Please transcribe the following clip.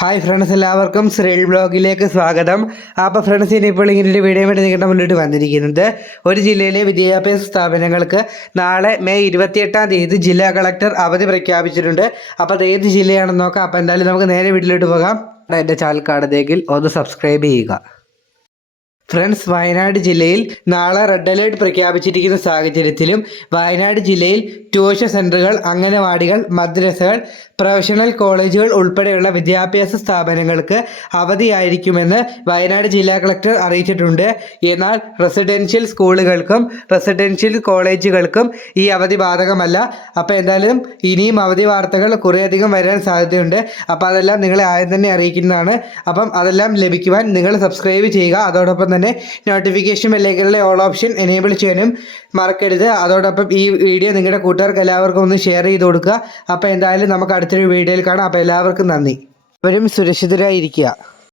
Hi friends എല്ലാവർക്കും ശ്രീൽ ബ്ലോഗിലേക്ക് സ്വാഗതം. അപ്പോൾ ഫ്രണ്ട്സ് ഇനിയിപ്പോൾ ഇങ്ങനെ ഒരു വീഡിയോ വേണ്ടി നിങ്ങളുടെ മുന്നിട്ട് വന്നിരിക്കുന്നത്. ഒരു ജില്ലയിലെ വിദ്യാഭ്യാസ സ്ഥാപനങ്ങൾക്ക് നാളെ മെയ് ഇരുപത്തിയെട്ടാം തീയതി ജില്ലാ കളക്ടർ അവധി പ്രഖ്യാപിച്ചിട്ടുണ്ട്. അപ്പോൾ അത് ഏത് ജില്ലയാണെന്ന് നോക്കാം. അപ്പോൾ എന്തായാലും നമുക്ക് നേരെ വീട്ടിലോട്ട് പോകാം. എന്റെ ചാനൽ ഒന്ന് സബ്സ്ക്രൈബ് ചെയ്യുക. ഫ്രണ്ട്സ് വയനാട് ജില്ലയിൽ നാളെ റെഡ് അലേർട്ട് പ്രഖ്യാപിച്ചിരിക്കുന്ന സാഹചര്യത്തിലും വയനാട് ജില്ലയിൽ ട്യൂഷൻ സെന്ററുകൾ അംഗനവാടികൾ മദ്രസകൾ പ്രൊഫഷണൽ കോളേജുകൾ ഉൾപ്പെടെയുള്ള വിദ്യാഭ്യാസ സ്ഥാപനങ്ങൾക്ക് അവധിയായിരിക്കുമെന്ന് വയനാട് ജില്ലാ കളക്ടർ അറിയിച്ചിട്ടുണ്ട്. എന്നാൽ റെസിഡൻഷ്യൽ സ്കൂളുകൾക്കും റെസിഡൻഷ്യൽ കോളേജുകൾക്കും ഈ അവധി ബാധകമല്ല. അപ്പോൾ എന്തായാലും ഇനിയും അവധി വാർത്തകൾ കുറേയധികം വരാൻ സാധ്യതയുണ്ട്. അപ്പോൾ അതെല്ലാം നിങ്ങളെ ആദ്യം തന്നെ അറിയിക്കുന്നതാണ്. അപ്പം അതെല്ലാം ലഭിക്കുവാൻ നിങ്ങൾ സബ്സ്ക്രൈബ് ചെയ്യുക. അതോടൊപ്പം തന്നെ നോട്ടിഫിക്കേഷൻ ബെല്ലേക്കുള്ള ഓൾ ഓപ്ഷൻ എനേബിൾ ചെയ്യാനും മറക്കരുത്. അതോടൊപ്പം ഈ വീഡിയോ നിങ്ങളുടെ കൂട്ടുകാർക്ക് എല്ലാവർക്കും ഒന്ന് ഷെയർ ചെയ്ത് കൊടുക്കുക. അപ്പോൾ എന്തായാലും നമുക്ക് അടുത്തൊരു വീഡിയോയിൽ കാണാം. അപ്പോൾ എല്ലാവർക്കും നന്ദി. അവരും സുരക്ഷിതരായിരിക്കുക.